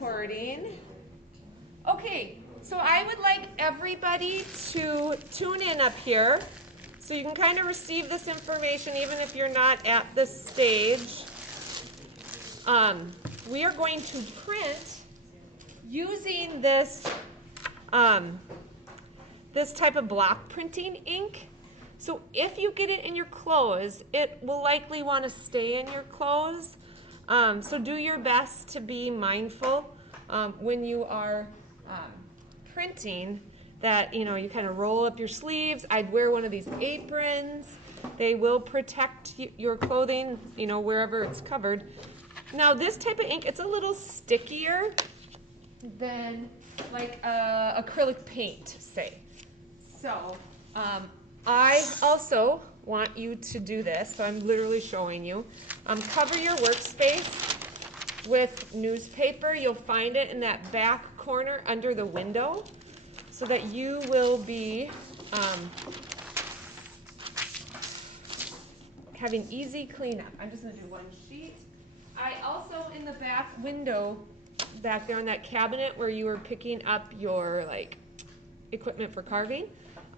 recording. Okay, so I would like everybody to tune in up here so you can kind of receive this information even if you're not at this stage. We are going to print using this, this type of block printing ink. So if you get it in your clothes, it will likely want to stay in your clothes. So do your best to be mindful when you are printing that, you know, you kind of roll up your sleeves. I'd wear one of these aprons. They will protect your clothing, you know, wherever it's covered. Now this type of ink, it's a little stickier than like acrylic paint, say. So I also want you to do this, so I'm literally showing you. Cover your workspace with newspaper. You'll find it in that back corner under the window so that you will be having easy cleanup. I'm just going to do one sheet. I also, in the back window, back there on that cabinet where you were picking up your equipment for carving,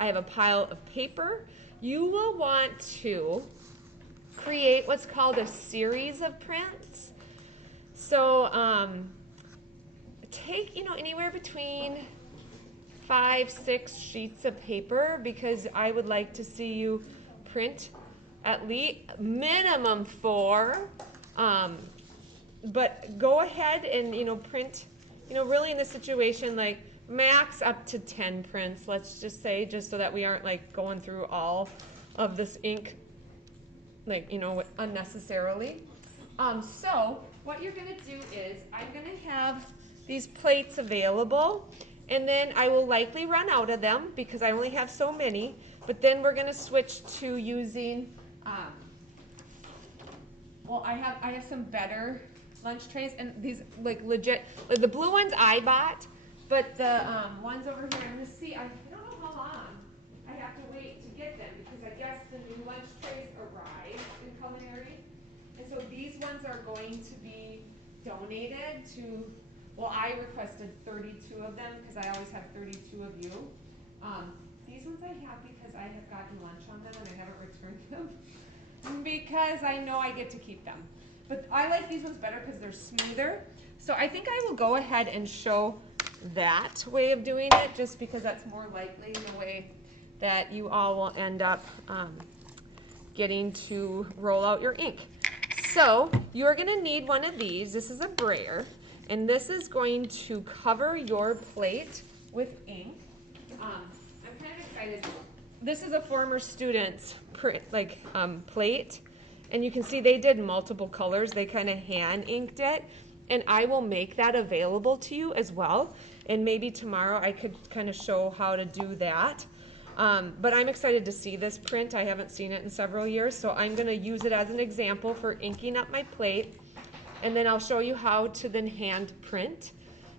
I have a pile of paper. You will want to create what's called a series of prints. So take, you know, anywhere between 5-6 sheets of paper, because I would like to see you print at least minimum 4. But go ahead and, you know, print, you know, really in this situation, like max up to 10 prints, let's just say, just so that we aren't like going through all of this ink, like, you know, unnecessarily. So what you're going to do is I'm going to have these plates available, and then I will likely run out of them because I only have so many, but then we're going to switch to using, well, I have some better lunch trays, and these like legit, like the blue ones I bought, but the ones over here in the sea, I don't know how long I have to wait to get them because I guess the new lunch trays arrived in culinary, and so these ones are going to be donated to, well, I requested 32 of them because I always have 32 of you. These ones I have because I have gotten lunch on them and I haven't returned them because I know I get to keep them. But I like these ones better because they're smoother. So I think I will go ahead and show that way of doing it just because that's more likely the way that you all will end up getting to roll out your ink. So you're going to need one of these. This is a brayer, and this is going to cover your plate with ink. I'm kind of excited. This is a former student's plate, and you can see they did multiple colors. They kind of hand inked it, and I will make that available to you as well. And maybe tomorrow I could kind of show how to do that. But I'm excited to see this print. I haven't seen it in several years, so I'm going to use it as an example for inking up my plate, and then I'll show you how to then hand print.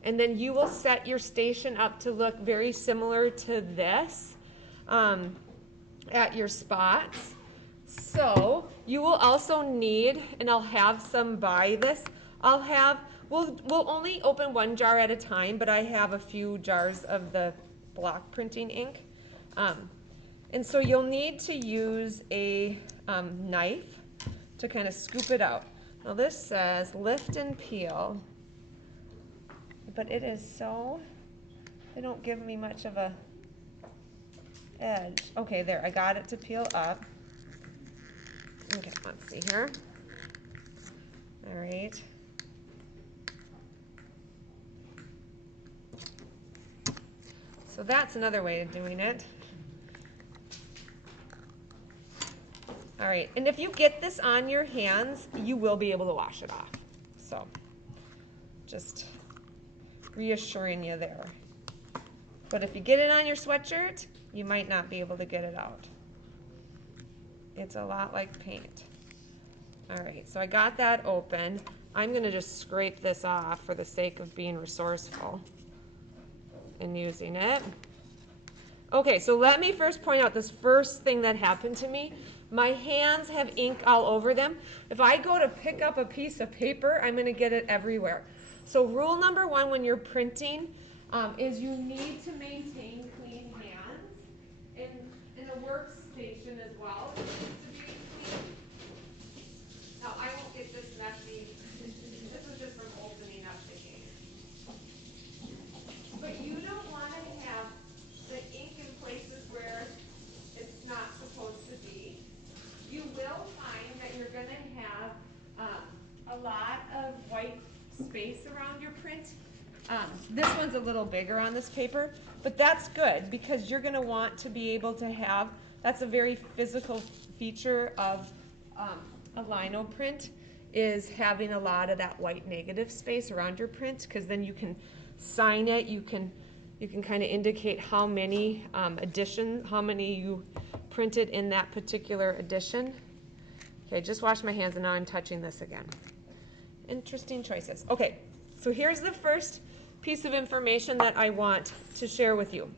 And then you will set your station up to look very similar to this at your spots. So you will also need, and I'll have some by this, we'll only open one jar at a time, but I have a few jars of the block printing ink. And so you'll need to use a knife to kind of scoop it out. Now this says lift and peel, but it is so, they don't give me much of a edge. Okay, there, I got it to peel up. Okay, let's see here. All right. So that's another way of doing it. All right, and if you get this on your hands, you will be able to wash it off. So just reassuring you there. But if you get it on your sweatshirt, you might not be able to get it out. It's a lot like paint. All right, so I got that open. I'm going to just scrape this off for the sake of being resourceful and using it. Okay, so let me first point out this first thing that happened to me My hands have ink all over them. If I go to pick up a piece of paper, I'm going to get it everywhere. So rule number one when you're printing is you need to maintain clean hands. In a workstation as well, it needs to be clean. Now I won't get this messy. This is just from opening up the ink. But you don't want to have the ink in places where it's not supposed to be. You will find that you're going to have a lot of white space around your print. This one's a little bigger on this paper, but that's good because you're going to want to be able to have, that's a very physical feature of a lino print, is having a lot of that white negative space around your print, because then you can sign it, you can kind of indicate how many how many you printed in that particular edition. Okay, just washed my hands and now I'm touching this again. Interesting choices. Okay, so here's the first piece of information that I want to share with you.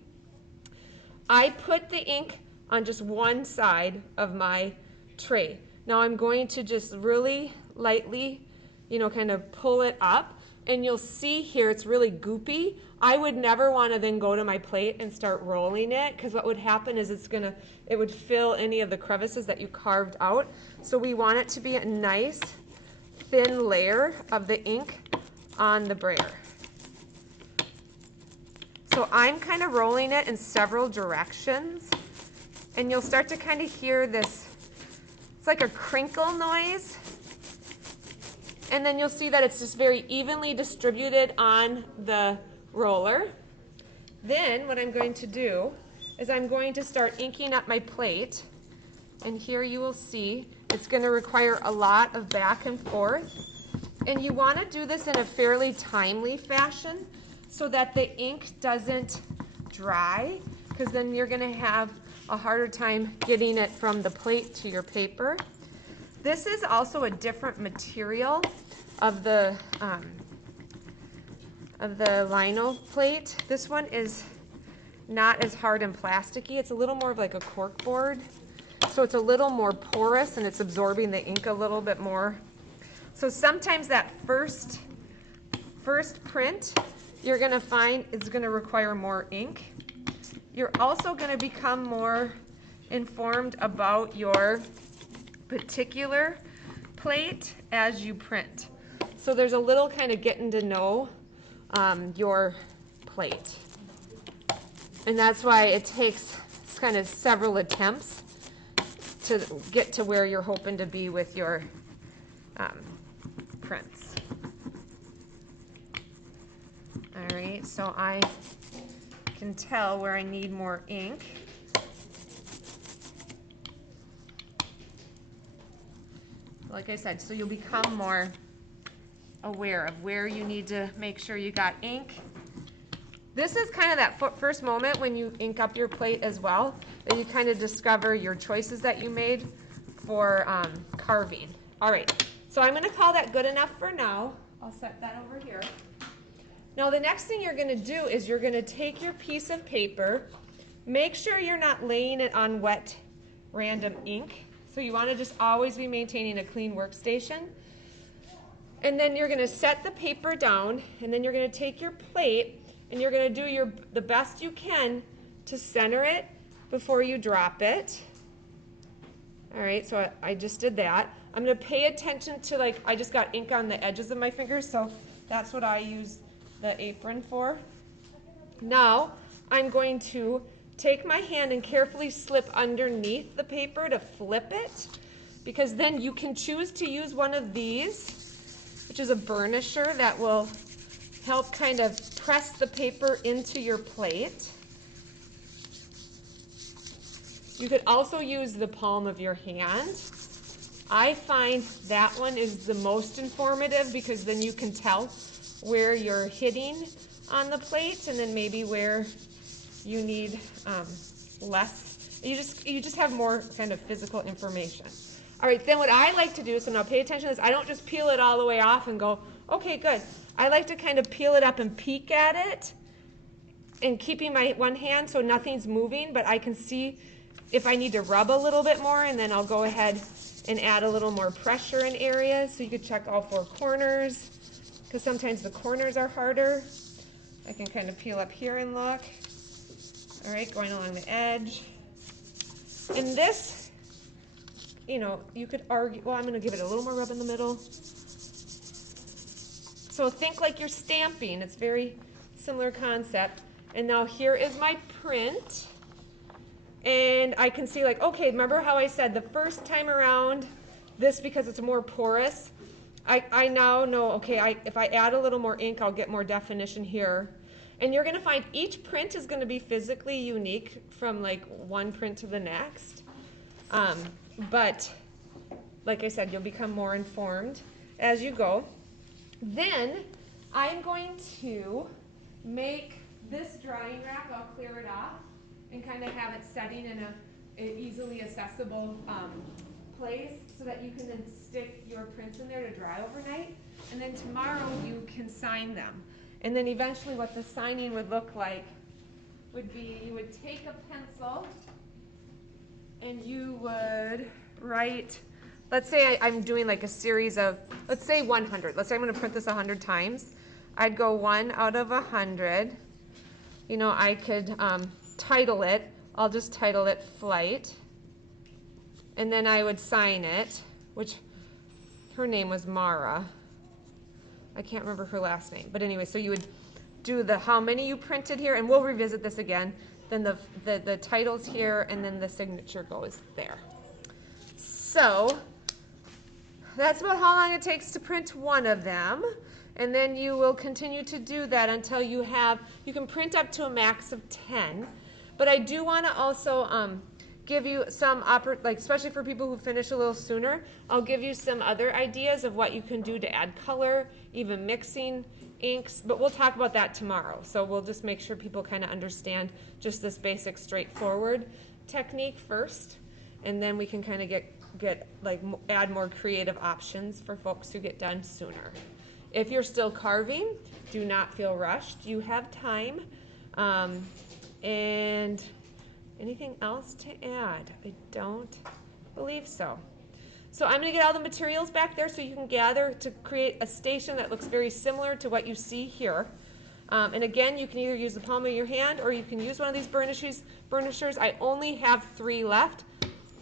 I put the ink on just one side of my tray. Now I'm going to just really lightly, kind of pull it up, and you'll see here it's really goopy. I would never want to then go to my plate and start rolling it, because what would happen is it would fill any of the crevices that you carved out. So we want it to be a nice thin layer of the ink on the brayer. So I'm kind of rolling it in several directions, and you'll start to kind of hear this, it's like a crinkle noise, and then you'll see that it's just very evenly distributed on the roller. Then what I'm going to do is I'm going to start inking up my plate, and here you will see it's going to require a lot of back and forth, and you want to do this in a fairly timely fashion so that the ink doesn't dry, because then you're going to have a harder time getting it from the plate to your paper. This is also a different material of the lino plate. This one is not as hard and plasticky. It's a little more of like a cork board, so it's a little more porous and it's absorbing the ink a little bit more. So sometimes that first print you're going to find is going to require more ink. You're also going to become more informed about your particular plate as you print. So there's a little kind of getting to know your plate. And that's why it takes kind of several attempts to get to where you're hoping to be with your prints. All right, so I can tell where I need more ink. Like I said, so you'll become more aware of where you need to make sure you got ink. This is kind of that first moment when you ink up your plate as well, that you kind of discover your choices that you made for carving. All right, so I'm going to call that good enough for now. I'll set that over here. Now the next thing you're going to do is you're going to take your piece of paper, make sure you're not laying it on wet random ink. So you want to just always be maintaining a clean workstation. And then you're going to set the paper down, and then you're going to take your plate and you're going to do the best you can to center it before you drop it. All right, so I just did that. I'm going to pay attention to, like, I just got ink on the edges of my fingers, so that's what I use the apron for. Now I'm going to take my hand and carefully slip underneath the paper to flip it, because then you can choose to use one of these, which is a burnisher that will help kind of press the paper into your plate. You could also use the palm of your hand. I find that one is the most informative, because then you can tell where you're hitting on the plate and then maybe where you need less. You just have more kind of physical information. All right, then what I like to do, so now pay attention to this, I don't just peel it all the way off and go, okay, good. I like to kind of peel it up and peek at it and keeping my one hand so nothing's moving, but I can see if I need to rub a little bit more, and then I'll go ahead and add a little more pressure in areas. So you could check all 4 corners, because sometimes the corners are harder. I can kind of peel up here and look. All right, going along the edge. And this, you know, you could argue, well, I'm going to give it a little more rub in the middle. So think like you're stamping. It's very similar concept. And now here is my print. And I can see like, okay, remember how I said the first time around, this, because it's more porous, I now know, okay, if I add a little more ink, I'll get more definition here. And you're going to find each print is going to be physically unique from like one print to the next. But like I said, you'll become more informed as you go. Then I'm going to make this drying rack, I'll clear it off and kind of have it setting in an easily accessible place so that you can then stick your prints in there to dry overnight. And then tomorrow you can sign them. And then eventually what the signing would look like would be you would take a pencil and you would write, let's say I'm doing like a series of, let's say 100. Let's say I'm going to print this 100 times. I'd go 1 out of 100. You know, I could title it. I'll just title it Flight. And then I would sign it, which her name was Mara. I can't remember her last name. But anyway, so you would do the how many you printed here, and we'll revisit this again. Then the titles here, and then the signature goes there. So that's about how long it takes to print one of them. And then you will continue to do that until you can print up to a max of 10. But I do want to also give you some, like especially for people who finish a little sooner, I'll give you some other ideas of what you can do to add color, even mixing inks, but we'll talk about that tomorrow. So we'll just make sure people kind of understand just this basic straightforward technique first, and then we can kind of get like add more creative options for folks who get done sooner. If you're still carving, do not feel rushed. You have time. And anything else to add? I don't believe so. So I'm going to get all the materials back there so you can gather to create a station that looks very similar to what you see here. And again, you can either use the palm of your hand or you can use one of these burnishers. I only have 3 left.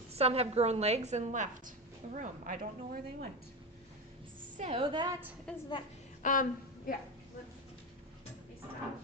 Some have grown legs and left the room. I don't know where they went. So that is that. Yeah, let me stop.